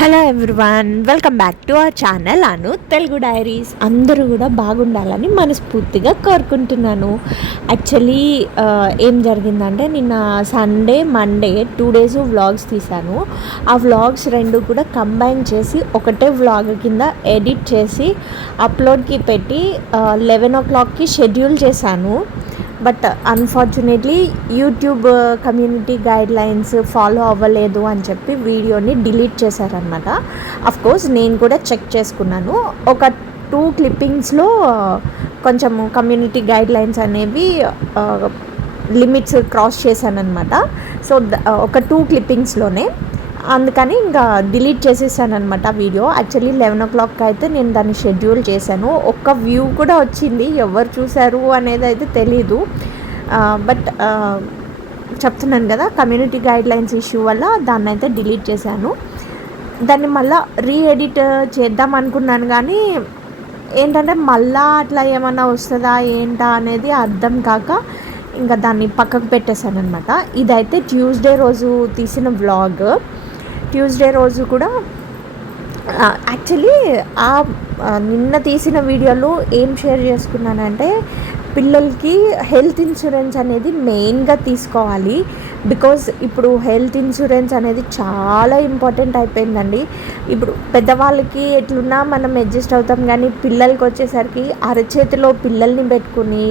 Hello everyone, welcome back to our channel Anu Telugu diaries. అందరూ కూడా బాగుండాలని మనస్ఫూర్తిగా కోరుకుంటున్నాను. యాక్చువల్లీ ఏం జరిగిందంటే నిన్న సండే మండే 2 days వ్లాగ్స్ తీశాను. ఆ వ్లాగ్స్ రెండు కూడా కంబైన్ చేసి ఒకటే వ్లాగ్ కింద ఎడిట్ చేసి అప్లోడ్కి పెట్టి 11 o'clockకి షెడ్యూల్ చేశాను. But unfortunately YouTube community guide lines follow అవ్వలేదు అని చెప్పి వీడియోని డిలీట్ చేశారనమాట. అఫ్కోర్స్ నేను కూడా చెక్ చేసుకున్నాను. ఒక 2 clippings కొంచెం కమ్యూనిటీ గైడ్ లైన్స్ అనేవి లిమిట్స్ క్రాస్ చేశానమాట. సో ఒక 2 clippings అందుకని ఇంకా డిలీట్ చేసేసాను అనమాట వీడియో. యాక్చువల్లీ 11 o'clock అయితే నేను దాన్ని షెడ్యూల్ చేశాను. ఒక్క వ్యూ కూడా వచ్చింది, ఎవరు చూశారు అనేది అయితే తెలీదు. బట్ చెప్తున్నాను కదా, కమ్యూనిటీ గైడ్ లైన్స్ ఇష్యూ వల్ల దాన్ని అయితే డిలీట్ చేశాను. దాన్ని మళ్ళీ రీఎడిట్ చేద్దాం అనుకున్నాను, కానీ ఏంటంటే మళ్ళా అట్లా ఏమన్నా వస్తుందా ఏంటా అనేది అర్థం కాక ఇంకా దాన్ని పక్కకు పెట్టేశాను అనమాట. ఇదైతే ట్యూస్డే రోజు తీసిన వ్లాగ్. ట్యూస్డే రోజు కూడా యాక్చువల్లీ నిన్న తీసిన వీడియోలో ఏం షేర్ చేసుకున్నానంటే, పిల్లలకి హెల్త్ ఇన్సూరెన్స్ అనేది మెయిన్గా తీసుకోవాలి. బికాజ్ ఇప్పుడు హెల్త్ ఇన్సూరెన్స్ అనేది చాలా ఇంపార్టెంట్ అయిపోయిందండి. ఇప్పుడు పెద్దవాళ్ళకి ఎట్లున్నా మనం అడ్జస్ట్ అవుతాం, కానీ పిల్లలకి వచ్చేసరికి అరచేతిలో పిల్లల్ని పెట్టుకుని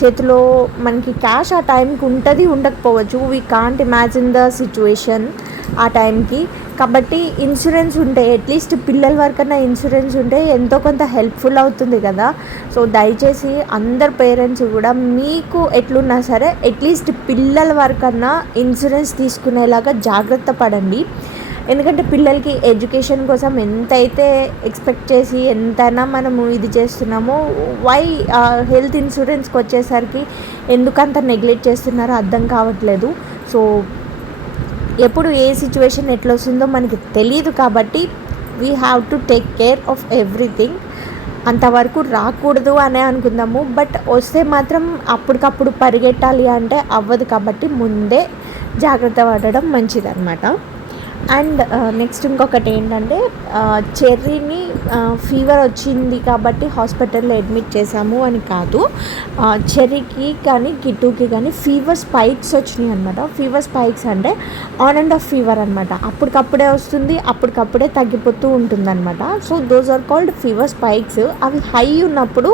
చేతిలో మనకి క్యాష్ ఆ టైంకి ఉంటుంది, ఉండకపోవచ్చు. We can't imagine the situation ఆ టైంకి. కాబట్టి ఇన్సూరెన్స్ ఉంటే అట్లీస్ట్ పిల్లల వరకన్నా ఇన్సూరెన్స్ ఉంటే ఎంతో కొంత హెల్ప్ఫుల్ అవుతుంది కదా. సో దయచేసి అందరు పేరెంట్స్ కూడా మీకు ఎట్లున్నా సరే అట్లీస్ట్ పిల్లల వరకన్నా ఇన్సూరెన్స్ తీసుకునేలాగా జాగ్రత్త పడండి. ఎందుకంటే పిల్లలకి ఎడ్యుకేషన్ కోసం ఎంతైతే ఎక్స్పెక్ట్ చేసి ఎంతైనా మనము ఇది చేస్తున్నామో, వై హెల్త్ ఇన్సూరెన్స్కి వచ్చేసరికి ఎందుకంత నెగ్లెక్ట్ చేస్తున్నారో అర్థం కావట్లేదు. సో ఎప్పుడు ఏ సిచ్యువేషన్ ఎట్లా వస్తుందో మనకి తెలియదు, కాబట్టి we have to take care of everything. అంతవరకు రాకూడదు అనే అనుకుందాము, బట్ వస్తే మాత్రం అప్పటికప్పుడు పరిగెట్టాలి అంటే అవ్వదు, కాబట్టి ముందే జాగ్రత్త పడడం మంచిదన్నమాట. అండ్ నెక్స్ట్ ఇంకొకటి ఏంటంటే, చెర్రీని ఫీవర్ వచ్చింది కాబట్టి హాస్పిటల్లో అడ్మిట్ చేశాము అని కాదు, చెర్రీకి కానీ కిట్టుకి కానీ ఫీవర్ స్పైక్స్ వచ్చినాయి అనమాట. ఫీవర్ స్పైక్స్ అంటే ఆన్ అండ్ ఆఫ్ ఫీవర్ అనమాట. అప్పటికప్పుడే వస్తుంది, అప్పటికప్పుడే తగ్గిపోతూ ఉంటుందన్నమాట. So those are called fever spikes. అవి హై ఉన్నప్పుడు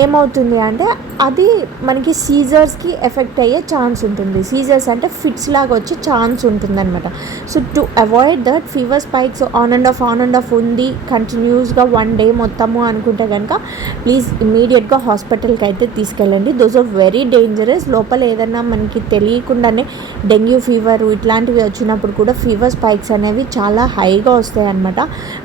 ఏమవుతుంది అంటే అది మనకి సీజర్స్కి ఎఫెక్ట్ అయ్యే ఛాన్స్ ఉంటుంది. సీజర్స్ అంటే ఫిట్స్ లాగా వచ్చే ఛాన్స్ ఉంటుందన్నమాట. So to avoid that fever spikes on and off ఉంది కంటిన్యూస్గా 1 day మొత్తము అనుకుంటే కనుక ప్లీజ్ ఇమీడియట్గా హాస్పిటల్కి అయితే తీసుకెళ్ళండి. Those are very dangerous. లోపల ఏదన్నా మనకి తెలియకుండానే డెంగ్యూ ఫీవర్ ఇట్లాంటివి వచ్చినప్పుడు కూడా ఫీవర్ స్పైక్స్ అనేవి చాలా హైగా వస్తాయి అన్నమాట.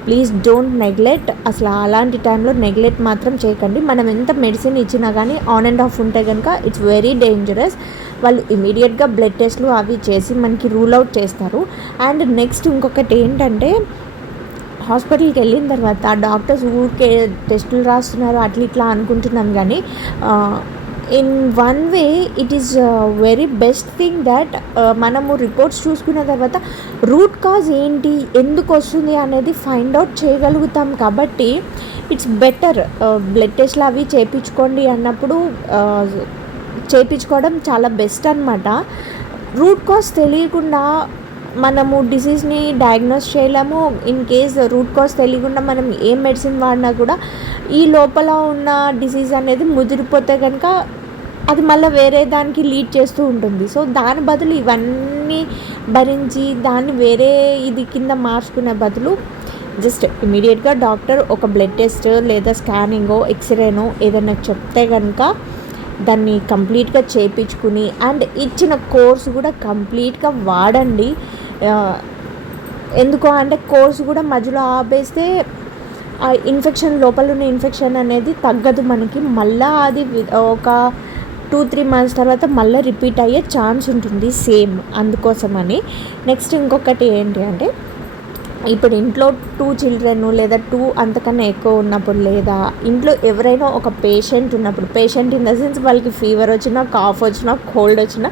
Please don't neglect. అసలు అలాంటి టైంలో నెగ్లెక్ట్ మాత్రం చేయకండి. మనం ఎంత మెడిసిన్ ఇచ్చినా కానీ ఆన్ అండ్ ఆఫ్ ఉంటే కనుక ఇట్స్ వెరీ డేంజరస్. వాళ్ళు ఇమీడియట్గా బ్లడ్ టెస్ట్లు అవి చేసి మనకి రూల్ అవుట్ చేస్తారు. అండ్ నెక్స్ట్ ఇంకొకటి ఏంటంటే, హాస్పిటల్కి వెళ్ళిన తర్వాత డాక్టర్స్ ఊరికే టెస్టులు రాస్తున్నారు అట్లా ఇట్లా అనుకుంటున్నాం, కానీ in one way it is very best thing that మనము రిపోర్ట్స్ చూసుకున్న తర్వాత రూట్ కాజ్ ఏంటి, ఎందుకు వస్తుంది అనేది ఫైండ్ అవుట్ చేయగలుగుతాం. కాబట్టి ఇట్స్ బెటర్. బ్లడ్ టెస్ట్లు అవి చేయించుకోండి అన్నప్పుడు చేయించుకోవడం చాలా బెస్ట్ అనమాట. రూట్ కాజ్ తెలియకుండా మనము డిసీజ్ని డయాగ్నోస్ చేయలేము. ఇన్ కేస్ రూట్ కాజ్ తెలియకుండా మనం ఏ మెడిసిన్ వాడినా కూడా ఈ లోపల ఉన్న డిసీజ్ అనేది ముదిరిపోతే కనుక అది మళ్ళీ వేరే దానికి లీడ్ చేస్తూ ఉంటుంది. సో దాని బదులు ఇవన్నీ భరించి దాన్ని వేరే ఇది కింద మార్చుకునే బదులు జస్ట్ ఇమీడియట్గా డాక్టర్ ఒక బ్లడ్ టెస్ట్ లేదా స్కానింగో ఎక్స్రేనో ఏదైనా చెప్తే కనుక దాన్ని కంప్లీట్గా చేయించుకుని అండ్ ఇచ్చిన కోర్సు కూడా కంప్లీట్గా వాడండి. ఎందుకు అంటే కోర్సు కూడా మధ్యలో ఆపేస్తే ఆ ఇన్ఫెక్షన్, లోపల ఉన్న ఇన్ఫెక్షన్ అనేది తగ్గదు మనకి. మళ్ళీ అది ఒక 2-3 months తర్వాత మళ్ళీ రిపీట్ అయ్యే ఛాన్స్ ఉంటుంది సేమ్. అందుకోసమని నెక్స్ట్ ఇంకొకటి ఏంటి అంటే, ఇప్పుడు ఇంట్లో 2 చిల్డ్రన్ లేదా 2 అంతకన్నా ఎక్కువ ఉన్నప్పుడు, లేదా ఇంట్లో ఎవరైనా ఒక పేషెంట్ ఉన్నప్పుడు, పేషెంట్ ఇన్ ద సెన్స్ వాళ్ళకి ఫీవర్ వచ్చినా, కాఫ్ వచ్చినా, కోల్డ్ వచ్చినా,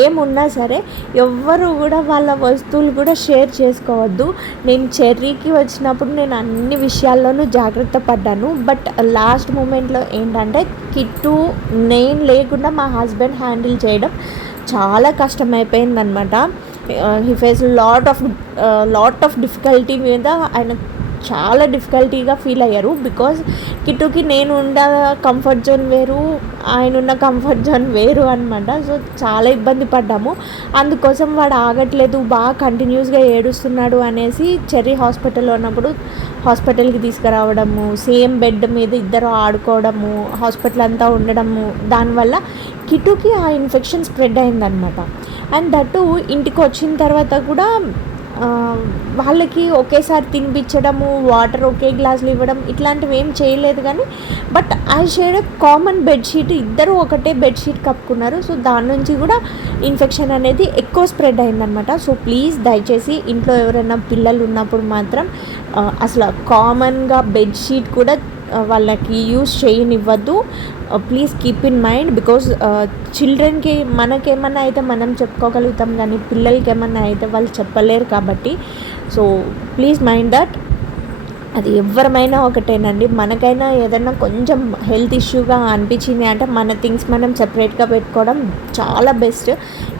ఏమున్నా సరే ఎవ్వరు కూడా వాళ్ళ వస్తువులు కూడా షేర్ చేసుకోవద్దు. నేను చెర్రీకి వచ్చినప్పుడు నేను అన్ని విషయాల్లోనూ జాగ్రత్త పడ్డాను. బట్ లాస్ట్ మూమెంట్లో ఏంటంటే కిట్టు నేను లేకుండా మా హస్బెండ్ హ్యాండిల్ చేయడం చాలా కష్టమైపోయిందనమాట. He face lot of difficulty మీద ఆయన చాలా డిఫికల్టీగా ఫీల్ అయ్యారు. బికాజ్ కిట్టుకి నేను ఉన్న కంఫర్ట్ జోన్ వేరు, ఆయన ఉన్న కంఫర్ట్ జోన్ వేరు అనమాట. సో చాలా ఇబ్బంది పడ్డాము. అందుకోసం వాడు ఆగట్లేదు, బాగా కంటిన్యూస్గా ఏడుస్తున్నాడు అనేసి చెర్రీ హాస్పిటల్లో ఉన్నప్పుడు హాస్పిటల్కి తీసుకురావడము, సేమ్ బెడ్ మీద ఇద్దరు ఆడుకోవడము, హాస్పిటల్ అంతా ఉండడము, దానివల్ల కిట్టుకి ఆ ఇన్ఫెక్షన్ స్ప్రెడ్ అయిందనమాట. అండ్ దట్టు ఇంటికి వచ్చిన తర్వాత కూడా వాళ్ళకి ఒకేసారి తినిపించడము, వాటర్ ఒకే గ్లాసులు ఇవ్వడం ఇట్లాంటివి ఏం చేయలేదు. కానీ but eye shade common bedsheet, ఇద్దరు ఒకటే బెడ్షీట్ కప్పుకున్నారు. సో దాని నుంచి కూడా ఇన్ఫెక్షన్ అనేది ఎక్కువ స్ప్రెడ్ అయిందనమాట. సో ప్లీజ్ దయచేసి ఇంట్లో ఎవరైనా పిల్లలు ఉన్నప్పుడు మాత్రం అసలు కామన్గా బెడ్షీట్ కూడా వాళ్ళకి యూజ్ చేయనివ్వద్దు. Please keep in mind, because చిల్డ్రన్కి మనకేమన్నా అయితే మనం చెప్పుకోగలుగుతాం, కానీ పిల్లలకి ఏమన్నా అయితే వాళ్ళు చెప్పలేరు. కాబట్టి సో ప్లీజ్ మైండ్ దట్. అది ఎవరమైనా ఒకటేనండి. మనకైనా ఏదైనా కొంచెం హెల్త్ ఇష్యూగా అనిపించింది అంటే మన థింగ్స్ మనం సెపరేట్గా పెట్టుకోవడం చాలా బెస్ట్.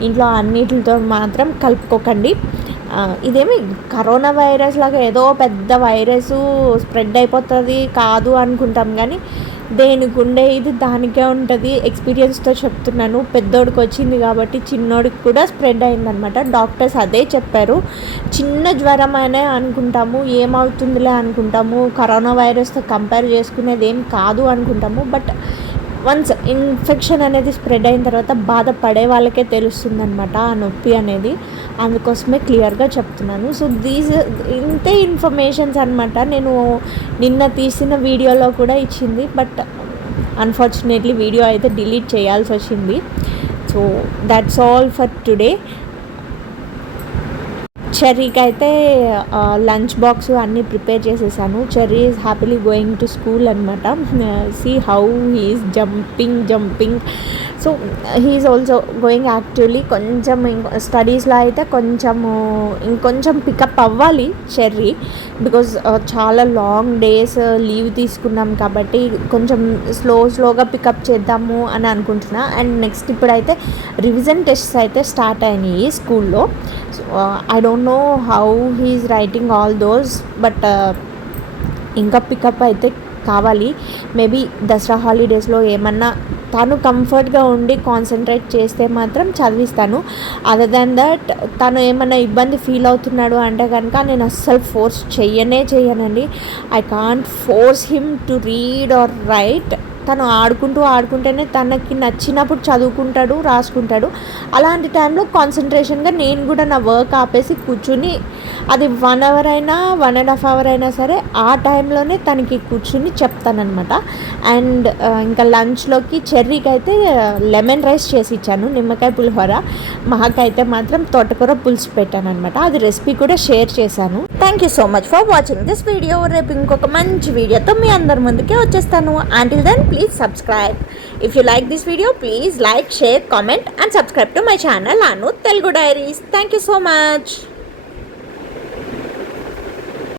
ఇంట్లో అన్నిటితో మాత్రం కలుపుకోకండి. ఇదేమి కరోనా వైరస్ లాగా ఏదో పెద్ద వైరస్ స్ప్రెడ్ అయిపోతుంది కాదు అనుకుంటాం, కానీ దేనికి ఉండే ఇది దానికే ఉంటుంది. ఎక్స్పీరియన్స్తో చెప్తున్నాను. పెద్దోడికి వచ్చింది కాబట్టి చిన్నోడికి కూడా స్ప్రెడ్ అయిందనమాట. డాక్టర్స్ అదే చెప్పారు. చిన్న జ్వరమైనా అనుకుంటాము, ఏమవుతుందిలే అనుకుంటాము, కరోనా వైరస్తో కంపేర్ చేసుకునేది ఏం కాదు అనుకుంటాము. బట్ వన్స్ ఇన్ఫెక్షన్ అనేది స్ప్రెడ్ అయిన తర్వాత బాధపడే వాళ్ళకే తెలుస్తుందన్నమాట ఆ నొప్పి అనేది. అందుకోసమే క్లియర్గా చెప్తున్నాను. సో ఇంతే ఇన్ఫర్మేషన్స్ అనమాట. నేను నిన్న తీసిన వీడియోలో కూడా ఇచ్చింది, బట్ అన్ఫార్చునేట్లీ వీడియో అయితే డిలీట్ చేయాల్సి వచ్చింది. So that's all for today. చెర్రీకి అయితే లంచ్ బాక్స్ అన్నీ ప్రిపేర్ చేసేసాను. Cherry is happily going to school అనమాట. See how he's jumping. So he's also going actively. కొంచెం స్టడీస్లో అయితే ఇంకొంచెం పికప్ అవ్వాలి చెర్రీ, బికాజ్ చాలా లాంగ్ డేస్ లీవ్ తీసుకున్నాం కాబట్టి కొంచెం స్లోగా పికప్ చేద్దాము అని అనుకుంటున్నా. అండ్ నెక్స్ట్ ఇప్పుడైతే రివిజన్ టెస్ట్స్ అయితే స్టార్ట్ అయినాయి స్కూల్లో. So I don't know how he's writing all those, but ఇంకా పికప్ అయితే కావాలి. మేబీ దసరా హాలిడేస్లో ఏమన్నా తను కంఫర్ట్గా ఉండి కాన్సన్ట్రేట్ చేస్తే మాత్రం చదివిస్తాను. అదర్ దాన్ దట్ తను ఏమన్నా ఇబ్బంది ఫీల్ అవుతున్నాడు అంటే కనుక నేను అస్సలు ఫోర్స్ చెయ్యనండి. I can't force him to read or write. తను ఆడుకుంటేనే తనకి నచ్చినప్పుడు చదువుకుంటాడు, రాసుకుంటాడు. అలాంటి టైంలో కాన్సన్ట్రేషన్గా నేను కూడా నా వర్క్ ఆపేసి కూర్చుని, అది 1 అవర్ అయినా 1.5 అవర్ అయినా సరే ఆ టైంలోనే తనకి కూర్చుని చెప్తానమాట. అండ్ ఇంకా లంచ్లోకి చెర్రీకి అయితే లెమన్ రైస్ చేసి ఇచ్చాను, నిమ్మకాయ పులిహోర. మాకైతే మాత్రం తోటకూర పులుసు పెట్టాను అనమాట. అది రెసిపీ కూడా షేర్ చేశాను. Thank you so much for watching this video. రేపు ఇంకొక మంచి వీడియోతో మీ అందరి ముందుకే వచ్చేస్తాను. Until then please subscribe. If you like this video, please like, share, comment and subscribe to my channel Anu Telugu Diaries. Thank you so much.